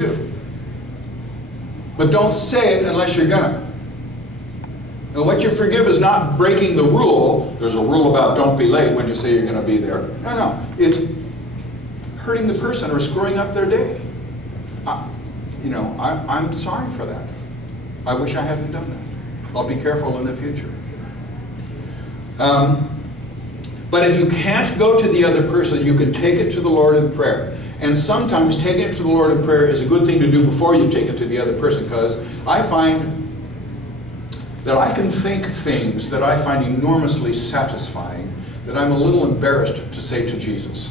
do. But don't say it unless you're gonna. And what you forgive is not breaking the rule. There's a rule about don't be late when you say you're going to be there. No. It's hurting the person or screwing up their day. I'm sorry for that. I wish I hadn't done that. I'll be careful in the future. But if you can't go to the other person, you can take it to the Lord in prayer. And sometimes taking it to the Lord in prayer is a good thing to do before you take it to the other person, because I find that I can think things that I find enormously satisfying that I'm a little embarrassed to say to Jesus.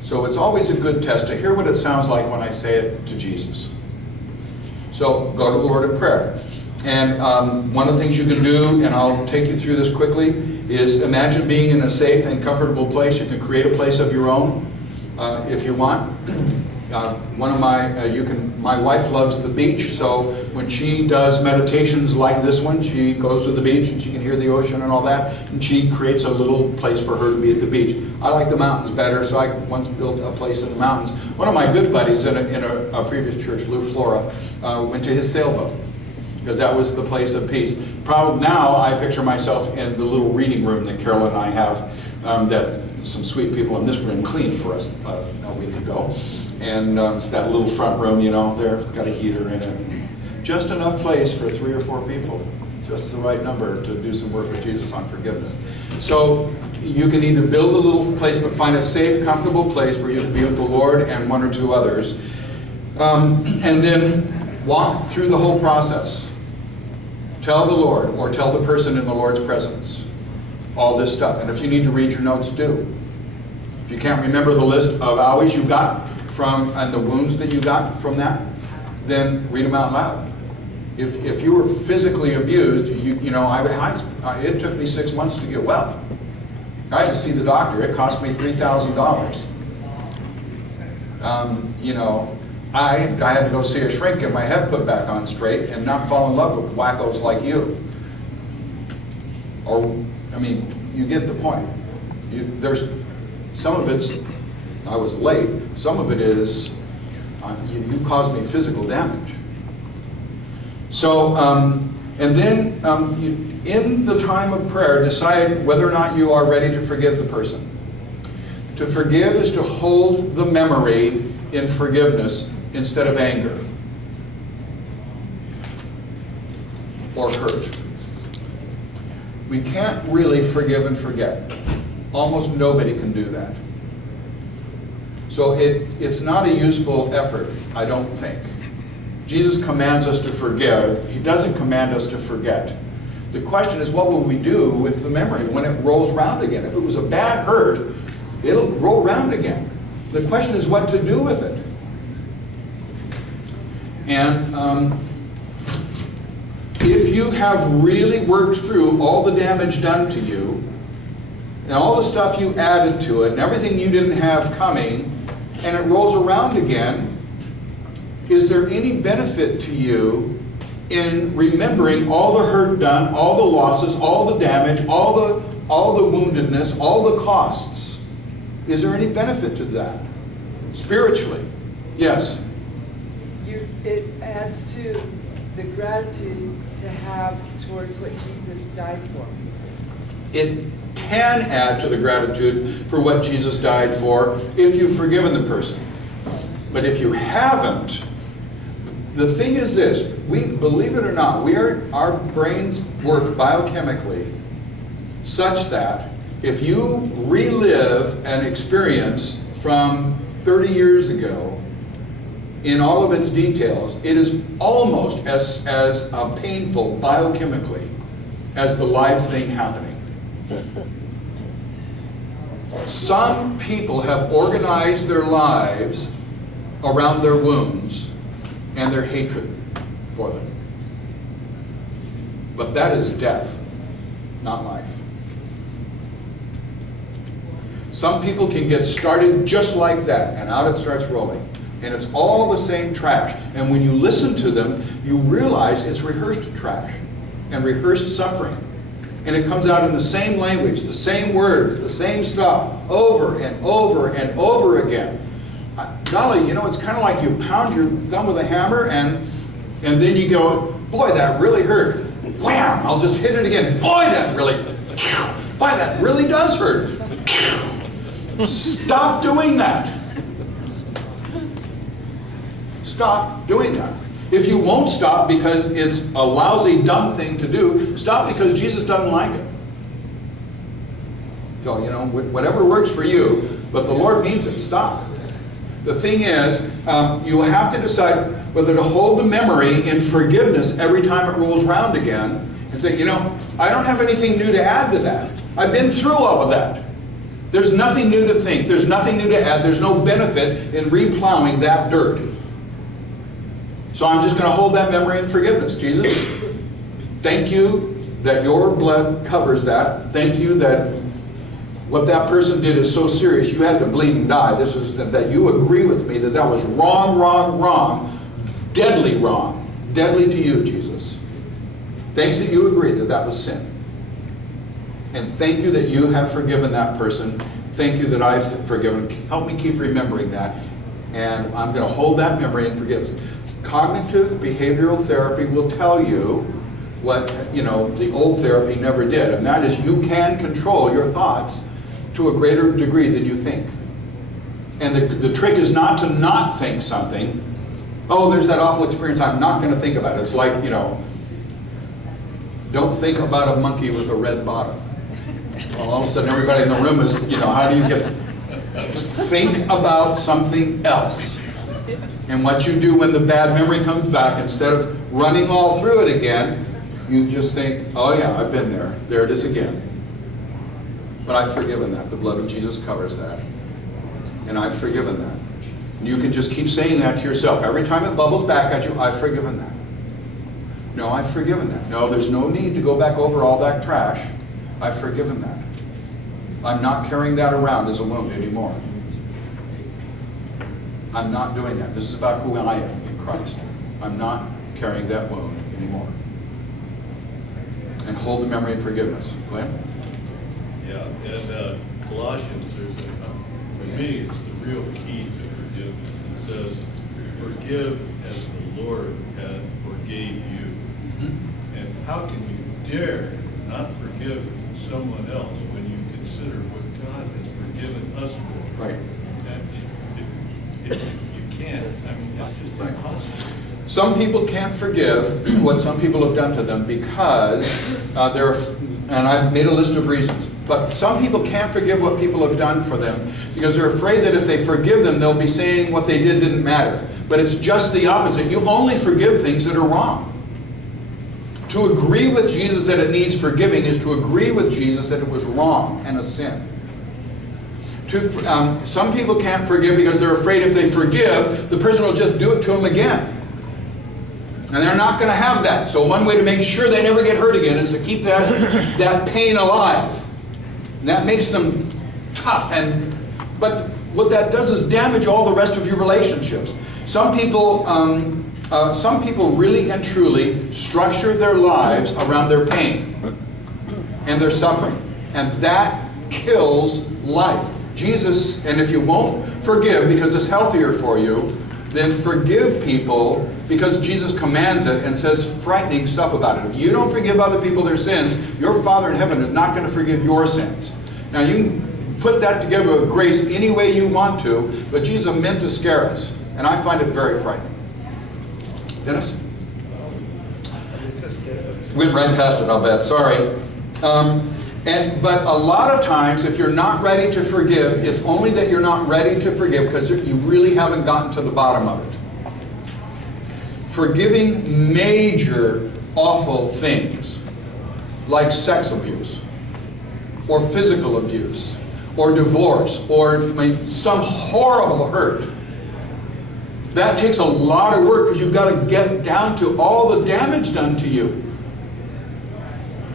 So it's always a good test to hear what it sounds like when I say it to Jesus. So go to the Lord in prayer. And one of the things you can do, and I'll take you through this quickly, is imagine being in a safe and comfortable place. You can create a place of your own if you want. My wife loves the beach, so when she does meditations like this one, she goes to the beach and she can hear the ocean and all that, and she creates a little place for her to be at the beach. I like the mountains better, so I once built a place in the mountains. One of my good buddies in a previous church, Lou Flora, went to his sailboat, because that was the place of peace. Probably now I picture myself in the little reading room that Carol and I have, that some sweet people in this room cleaned for us a week ago. And it's that little front room, there, it's got a heater in it. Just enough place for 3 or 4 people. Just the right number to do some work with Jesus on forgiveness. So you can either build a little place, but find a safe, comfortable place where you can be with the Lord and 1 or 2 others. And then walk through the whole process. Tell the Lord, or tell the person in the Lord's presence, all this stuff. And if you need to read your notes, do. If you can't remember the list of owies you got and the wounds that you got from that, then read them out loud. If you were physically abused, it took me 6 months to get well. I had to see the doctor. It cost me $3,000. I had to go see a shrink, get my head put back on straight, and not fall in love with wackos like you. You get the point. There's some of it's, I was late. Some of it is, you caused me physical damage. So, and then in the time of prayer, decide whether or not you are ready to forgive the person. To forgive is to hold the memory in forgiveness instead of anger or hurt. We can't really forgive and forget. Almost nobody can do that. So it's not a useful effort, I don't think. Jesus commands us to forgive. He doesn't command us to forget. The question is, what will we do with the memory when it rolls around again? If it was a bad hurt, it'll roll around again. The question is what to do with it. And if you have really worked through all the damage done to you, and all the stuff you added to it, and everything you didn't have coming, and it rolls around again, is there any benefit to you in remembering all the hurt done, all the losses, all the damage, all the woundedness, all the costs? Is there any benefit to that? Spiritually? Yes? It adds to the gratitude to have towards what Jesus died for. It can add to the gratitude for what Jesus died for if you've forgiven the person. But if you haven't, the thing is this, believe it or not, our brains work biochemically such that if you relive an experience from 30 years ago in all of its details, it is almost as painful biochemically as the live thing happening. Some people have organized their lives around their wounds and their hatred for them. But that is death, not life. Some people can get started just like that, and out it starts rolling. And it's all the same trash. And when you listen to them, you realize it's rehearsed trash and rehearsed suffering. And it comes out in the same language, the same words, the same stuff, over and over and over again. golly, you know, it's kind of like you pound your thumb with a hammer and then you go, boy, that really hurt. Wham! I'll just hit it again. Boy, that really does hurt. Stop doing that. Stop doing that. If you won't stop because it's a lousy, dumb thing to do, stop because Jesus doesn't like it. So, you know, whatever works for you, but the Lord means it. Stop. The thing is, you have to decide whether to hold the memory in forgiveness every time it rolls around again and say, you know, I don't have anything new to add to that. I've been through all of that. There's nothing new to think. There's nothing new to add. There's no benefit in replowing that dirt. So I'm just going to hold that memory in forgiveness. Jesus, thank you that your blood covers that. Thank you that what that person did is so serious you had to bleed and die. This is that you agree with me that that was wrong, wrong, wrong, deadly wrong, deadly to you, Jesus. Thanks that you agreed that that was sin. And thank you that you have forgiven that person. Thank you that I've forgiven. Help me keep remembering that. And I'm going to hold that memory in forgiveness. Cognitive behavioral therapy will tell you what, you know, the old therapy never did. And that is you can control your thoughts to a greater degree than you think. And the trick is not to not think something. Oh, there's that awful experience. I'm not going to think about it. It's like, you know, don't think about a monkey with a red bottom. Well, all of a sudden everybody in the room is, you know, how do you get... Think about something else. And what you do when the bad memory comes back, instead of running all through it again, you just think, oh yeah, I've been there. There it is again. But I've forgiven that. The blood of Jesus covers that. And I've forgiven that. And you can just keep saying that to yourself. Every time it bubbles back at you, I've forgiven that. No, I've forgiven that. No, there's no need to go back over all that trash. I've forgiven that. I'm not carrying that around as a wound anymore. I'm not doing that. This is about who I am in Christ. I'm not carrying that wound anymore. And hold the memory of forgiveness. Glenn? Yeah, and Colossians, for me, it's the real key to forgiveness. It says, forgive as the Lord forgave you. Mm-hmm. And how can you dare not forgive someone else when you consider what God has forgiven us for? Right. And if you can't, I mean, that's just impossible. Some people can't forgive what some people have done to them because and I've made a list of reasons, but some people can't forgive what people have done for them because they're afraid that if they forgive them, they'll be saying what they did didn't matter. But it's just the opposite. You only forgive things that are wrong. To agree with Jesus that it needs forgiving is to agree with Jesus that it was wrong and a sin. Some people can't forgive because they're afraid if they forgive, the person will just do it to them again. And they're not going to have that. So one way to make sure they never get hurt again is to keep that pain alive. And that makes them tough. But what that does is damage all the rest of your relationships. Some people really and truly structure their lives around their pain and their suffering. And that kills life. Jesus, and if you won't forgive because it's healthier for you, then forgive people because Jesus commands it and says frightening stuff about it. If you don't forgive other people their sins, your Father in heaven is not going to forgive your sins. Now you can put that together with grace any way you want to, but Jesus meant to scare us. And I find it very frightening. Dennis? Went right past it, I'll bet. Sorry. But a lot of times, if you're not ready to forgive, it's only that you're not ready to forgive because you really haven't gotten to the bottom of it. Forgiving major awful things like sex abuse or physical abuse or divorce or some horrible hurt. That takes a lot of work because you've got to get down to all the damage done to you.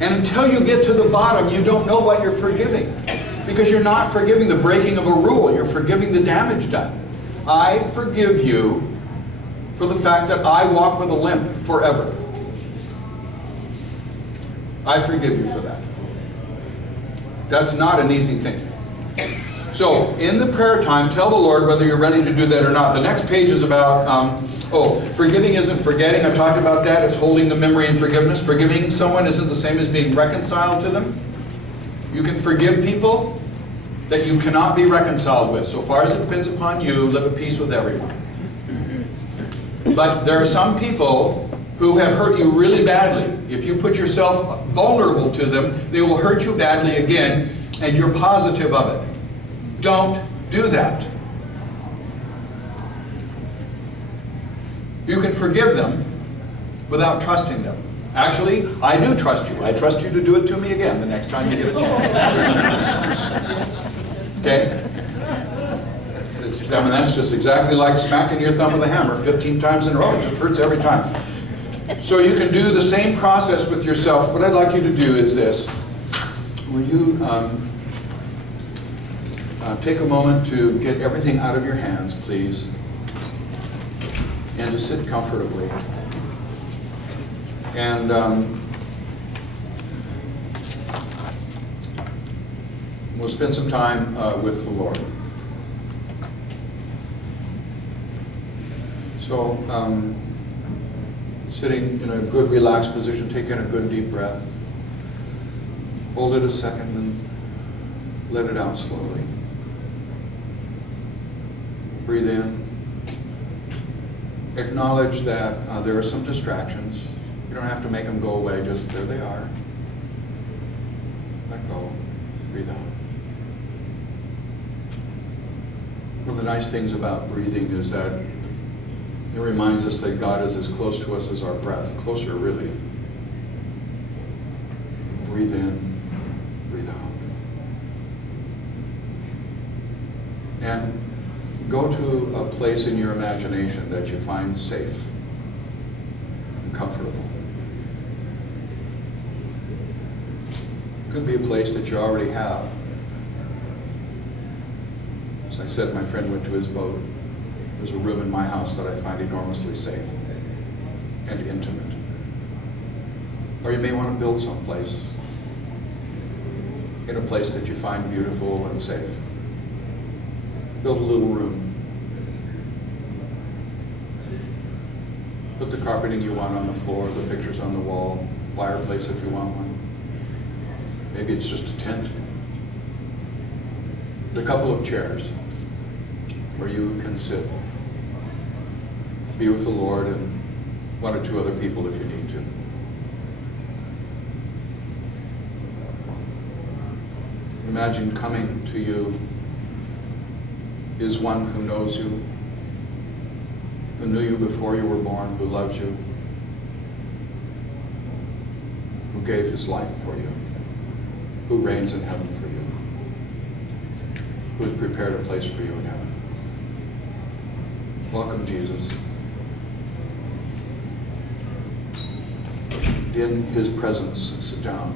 And until you get to the bottom, you don't know what you're forgiving. Because you're not forgiving the breaking of a rule. You're forgiving the damage done. I forgive you for the fact that I walk with a limp forever. I forgive you for that. That's not an easy thing. So, in the prayer time, tell the Lord whether you're ready to do that or not. The next page is about, forgiving isn't forgetting. I talked about that. It's holding the memory in forgiveness. Forgiving someone isn't the same as being reconciled to them. You can forgive people that you cannot be reconciled with. So far as it depends upon you, live at peace with everyone. But there are some people who have hurt you really badly. If you put yourself vulnerable to them, they will hurt you badly again, and you're positive of it. Don't do that. You can forgive them without trusting them. Actually, I do trust you. I trust you to do it to me again the next time you get a chance. Okay? That's just exactly like smacking your thumb with a hammer 15 times in a row. It just hurts every time. So you can do the same process with yourself. What I'd like you to do is this. Will you take a moment to get everything out of your hands, please, and to sit comfortably. And we'll spend some time with the Lord. So, sitting in a good relaxed position, take in a good deep breath. Hold it a second and let it out slowly. Breathe in. Acknowledge that there are some distractions. You don't have to make them go away, just there they are. Let go. Breathe out. One of the nice things about breathing is that it reminds us that God is as close to us as our breath. Closer, really. Breathe in, breathe out. And go to a place in your imagination that you find safe and comfortable. It could be a place that you already have. As I said, my friend went to his boat. There's a room in my house that I find enormously safe and intimate. Or you may want to build someplace, in a place that you find beautiful and safe. Build a little room. Put the carpeting you want on the floor, the pictures on the wall, fireplace if you want one. Maybe it's just a tent. A couple of chairs where you can sit. Be with the Lord and one or two other people if you need to. Imagine coming to you is one who knows you, who knew you before you were born, who loves you, who gave his life for you, who reigns in heaven for you, who has prepared a place for you in heaven. Welcome, Jesus. In his presence, sit down.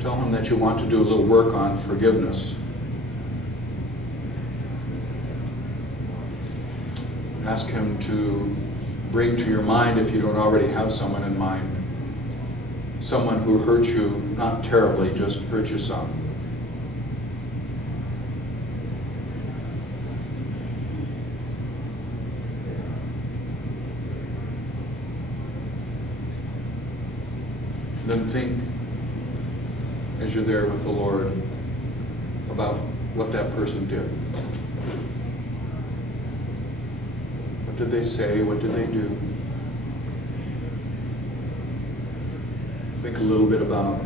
Tell him that you want to do a little work on forgiveness. Ask him to bring to your mind, if you don't already have someone in mind, someone who hurt you, not terribly, just hurt you some. Then think, as you're there with the Lord, about what that person did. What did they say? What did they do? Think a little bit about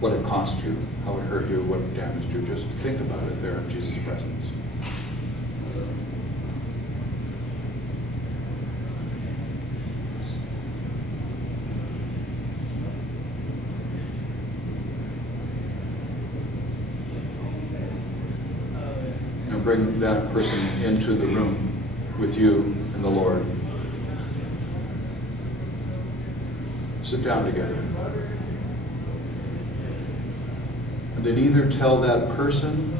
what it cost you, how it hurt you, what it damaged you. Just think about it there in Jesus' presence. Bring that person into the room with you and the Lord. Sit down together. And then either tell that person,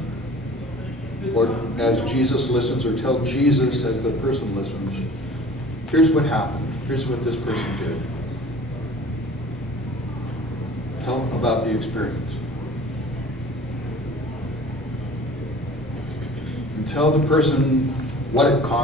or as Jesus listens, or tell Jesus as the person listens, here's what happened. Here's what this person did. Tell them about the experience. And tell the person what it cost.